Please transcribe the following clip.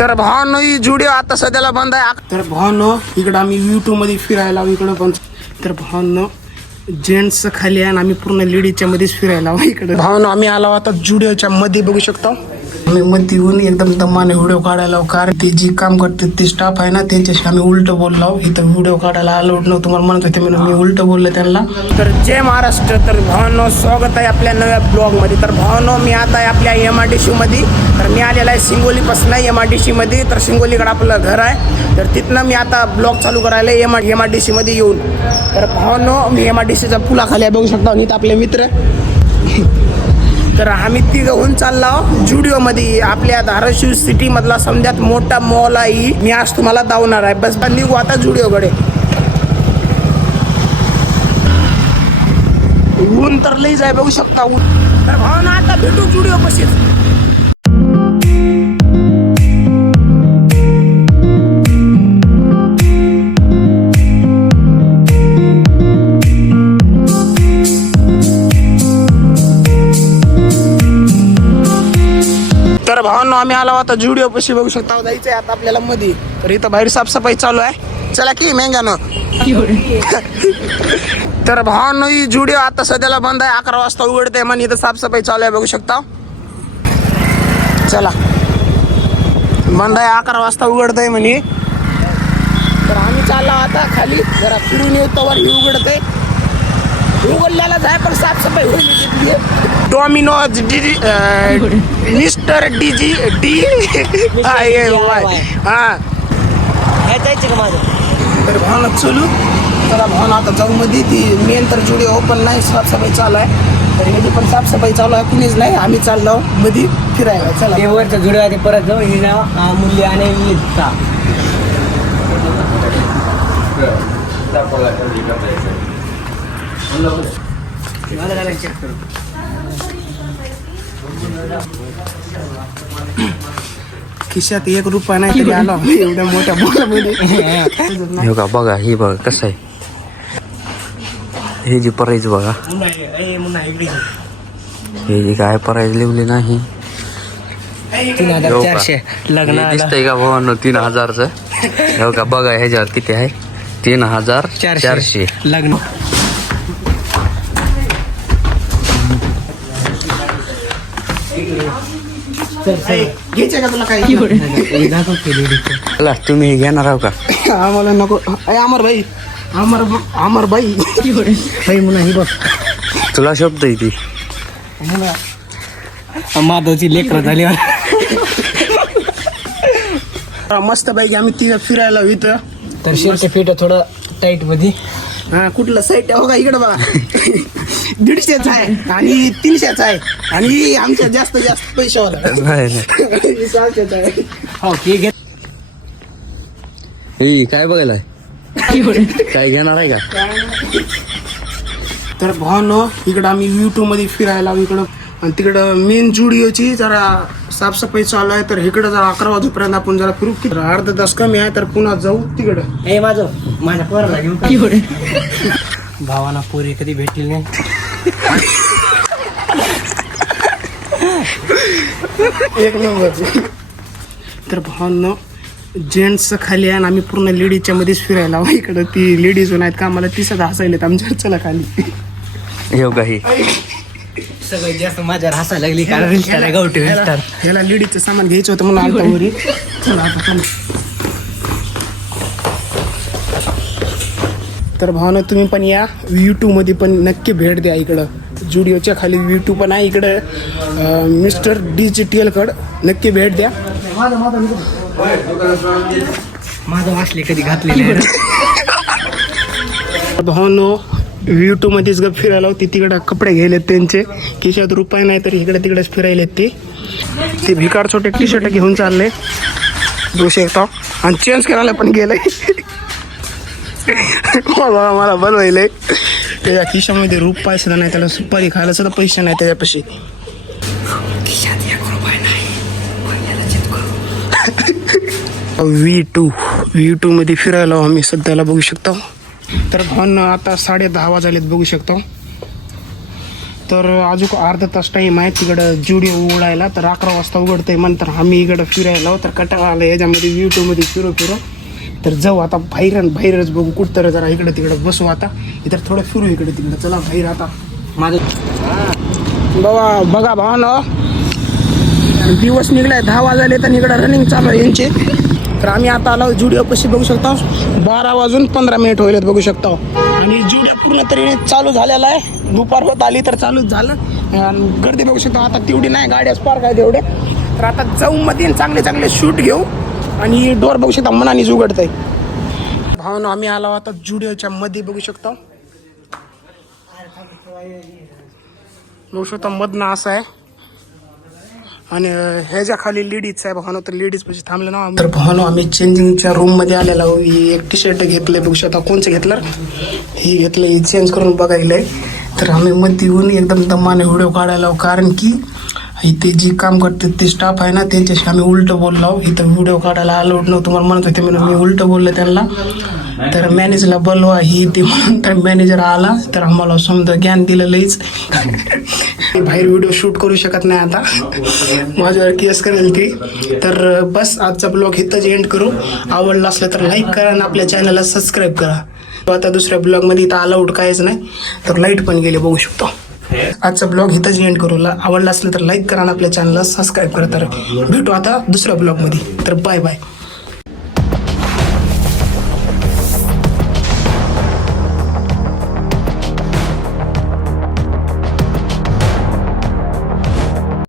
तर भावांनो ही जुडिओ आता सध्याला बंद आहे. तर भावांनो इकडं आम्ही YouTube मध्ये फिरायला इकडं पण. तर भावांनो जेंट्स खाली आहे आणि आम्ही पूर्ण लेडीजच्या मध्येच फिरायला इकडे. भावांनो आम्ही आलो आता जुडिओच्या मध्ये बघू शकतो. आम्ही मध्ये येऊन एकदम दमाने व्हिडिओ काढायला, कारण ते जी काम करते ते स्टाफ आहे ना त्यांच्याशी आम्ही उलट बोललो. इथं व्हिडिओ काढायला अलाउड नव्हतं, तुम्हाला म्हणत होते म्हणून मी उलट बोललो त्यांना. तर जय महाराष्ट्र. तर भावांनो स्वागत आहे आपल्या नव्या ब्लॉग मध्ये. तर भावांनो मी आता आहे आपल्या MRDC मध्ये. तर मी आलेला आहे सिंगोलीपासून MRDC मध्ये. तर सिंगोलीकडे आपलं घर आहे. तर तिथनं मी आता ब्लॉग चालू करायला MRDC मध्ये येऊन. तर भावांनो मी MRDCच्या पुलाखाली बघू शकता. आणि इथं आपले मित्र. तर आम्ही तिघं चाललो जुडिओमध्ये. आपल्या धाराशिव सिटी मधला समजात मोठा मॉल आहे. मी आज तुम्हाला दावणार आहे. बस निघू आता जुडिओकडे. ऊन तर लई जाय बघू शकता ऊन. तर भावना आता भेटू जुडिओ पाशीच. तर भावांनो आम्ही आलो आता जुडिओ पाशी बघू शकता. जायचंय आता आपल्याला मध्ये. तर इथं बाहेर साफसफाई चालू आहे. चला की मेंगानं. तर भावांनो ही जुडिओ आता सध्याला बंद आहे. 11 वाजता उघडते म्हणून इथं साफसफाई चालू आहे बघू शकता. चला बंद आहे 11 वाजता उघडतंय म्हणे. तर आम्ही चाललो आता खाली जरा फिरून येऊ तवर ही उघडते. उघडल्याला जाय पण साफसफाई होईल. डॉमिनोज मिस्टर DG हा जायचं का माझं. तर भावना चलू. तर भावना आता जाऊ मध्ये. ती मेन तर जुडिओ ओपन नाही, साफसफाई चालू आहे. तर मध्ये पण साफसफाई चालू आहे. कुणीच नाही, आम्ही चाललो मध्ये फिरायला. चला ते वरचं जुडिओ आहे ते परत जाऊ. ही नाव मूल्य आणि विविधता. खिशात 1 रुपया नाही तरी आला एवढ्या मोठ्या मॉलमध्ये. हे का बघा, ही बघा कसं आहे. हे जी प्राईज बघा, हे जी काय प्राईज लिहिली नाही. 3400 लग्न दिसतंय का भावांनो 3000चं. हे का बघा ह्याच्यावर किती आहे. 3400 लग्न. घ्यायचं का तुला काय. चला तुम्ही घेणार आहो का. आम्हाला नको. अमर भाई अमर भाई बाई म्हणा ही बघ तुला शब्द आहे ती. माधवची लेकरं झाली. मस्त पैकी आम्ही तिथं फिरायला इथं. तर शर्ट फिट थोडं टाईट मध्ये. हा कुठलं साईट हो का इकडं बघा. 150चा आहे आणि 300चा आहे आणि आमच्या जास्त पैशावाला. हो की घेत. हे काय बघायला काय घेणार आहे का. तर भावनो इकडं आम्ही YouTube मध्ये फिरायला इकडं. आणि तिकडं मेन जुडिओची जरा साफसफाई चालू आहे. तर इकडं जरा 11 वाजेपर्यंत आपण जरा फिरू. अर्धा तास कमी आहे तर पुन्हा जाऊ तिकडं. हे माझ्या पोराला घेऊन भावाना पोरी कधी भेटली नाही. एक नंबर. तर भावांनो जेंट्स खाली आहे आणि आम्ही पूर्ण लेडीजच्या मध्येच फिरायला. इकडं ती लेडीज नाहीत का, आम्हाला ती सध्या हसायलेत आमच्या. चला खाली. हे काही सगळं जास्त माझ्यावर हसायला लागली कारण गावठी याला लेडीजचं सामान घ्यायचं होतं म्हणून आलता वरी. चला आता चला. तर भावना तुम्ही पण या YouTube मध्ये पण नक्की भेट द्या. इकडं जुडिओच्या खाली YouTube पण आहे. इकडं मिस्टर डिजिटलकडं नक्की भेट द्या. माझं वाचले कधी घातलेले. भावनो YouTube मध्येच गप फिरायला होती. तिकडं कपडे घ्यायलेत त्यांचे. खिशात रुपये नाही तर इकडे तिकडेच फिरायलेत ते भिकार छोटे T-शर्ट घेऊन चालले बघू शकता. आणि चेंज करायला पण गेलंय. मला बनवायलंय. त्याच्या खिशामध्ये रुपये सुद्धा नाही. त्याला सुपारी खायला सुद्धा पैसे नाही त्याच्यापाशी. V2 मध्ये फिरायला आम्ही सध्याला बघू शकतो. तर भावना आता 10:30 वाजलेत बघू शकतो. तर अजून अर्धा तास टाईम आहे तिकडं जुडिओ उघडायला. तर 11 वाजता उघडतंय म्हणतात. आम्ही इकडं फिरायला तर कंटाळा आला याच्यामध्ये यूट्यूबमध्ये फिरू तर जाऊ आता बाहेरच बघू कुठं तर जरा इकडं तिकडं बसू. आता इतर थोडं फिरू इकडे तिकडं. चला बाहेर आता. माझं बघा भावानं दिवस निघलाय 10 वाजले तर इकडं रनिंग चालू आहे यांचे. तर आम्ही आता आलो जुडिओ कशी बघू शकता 12:15 होईल बघू शकता. आणि जुडिओ पूर्ण तरी चालू झालेला आहे. दुपार होत आली तर चालूच झालं. आणि गर्दी बघू शकता आता तेवढी नाही, गाड्याच पार्क आहे तेवढे. तर आता जाऊ मध्ये चांगले शूट घेऊ. आणि डोर बघू शकता मनानेच उघडत आहे. भावना आम्ही आलो आता जुडिओच्या मध्ये बघू शकता. मधनं असं आहे. आणि ह्याच्या खाली लेडीज आहे भावना. तर लेडीज पैसे थांबले ना. तर भावना आम्ही चेंजिंगच्या रूम मध्ये आलेला. एक टी शर्ट घेतलंय बघू शकता. कोणचं घेतलं हे घेतलं, हे चेंज करून बघायलंय. तर आम्ही मध्ये येऊन एकदम दमाने व्हिडिओ काढायला, कारण की इथे जे काम करते ते स्टाफ आहे ना त्यांच्याशी आम्ही उलटं बोललो. इथं व्हिडिओ काढायला अलाउड नव्हतं तुम्हाला म्हणत होते म्हणून मी उलटं बोललो त्यांना. तर मॅनेजरला बोलवा ही ते म्हणून. तर मॅनेजर आला तर आम्हाला समजा ज्ञान दिलं लईच. बाहेर व्हिडिओ शूट करू शकत नाही आता, माझ्यावर केस करेल ती. तर बस आजचा ब्लॉग इथंच एंड करू. आवडला असलं तर लाईक करा आणि आपल्या चॅनलला सबस्क्राईब करा. आता दुसऱ्या ब्लॉगमध्ये इथं अलाउड काहीच नाही. तर लाईट पण गेले बघू शकतो. आजचा ब्लॉग इथंच एंड करू. आवडला असलं तर लाईक करा आणि आपल्या चॅनलला सबस्क्राईब करा. तर भेटू आता दुसऱ्या ब्लॉगमध्ये. तर बाय बाय.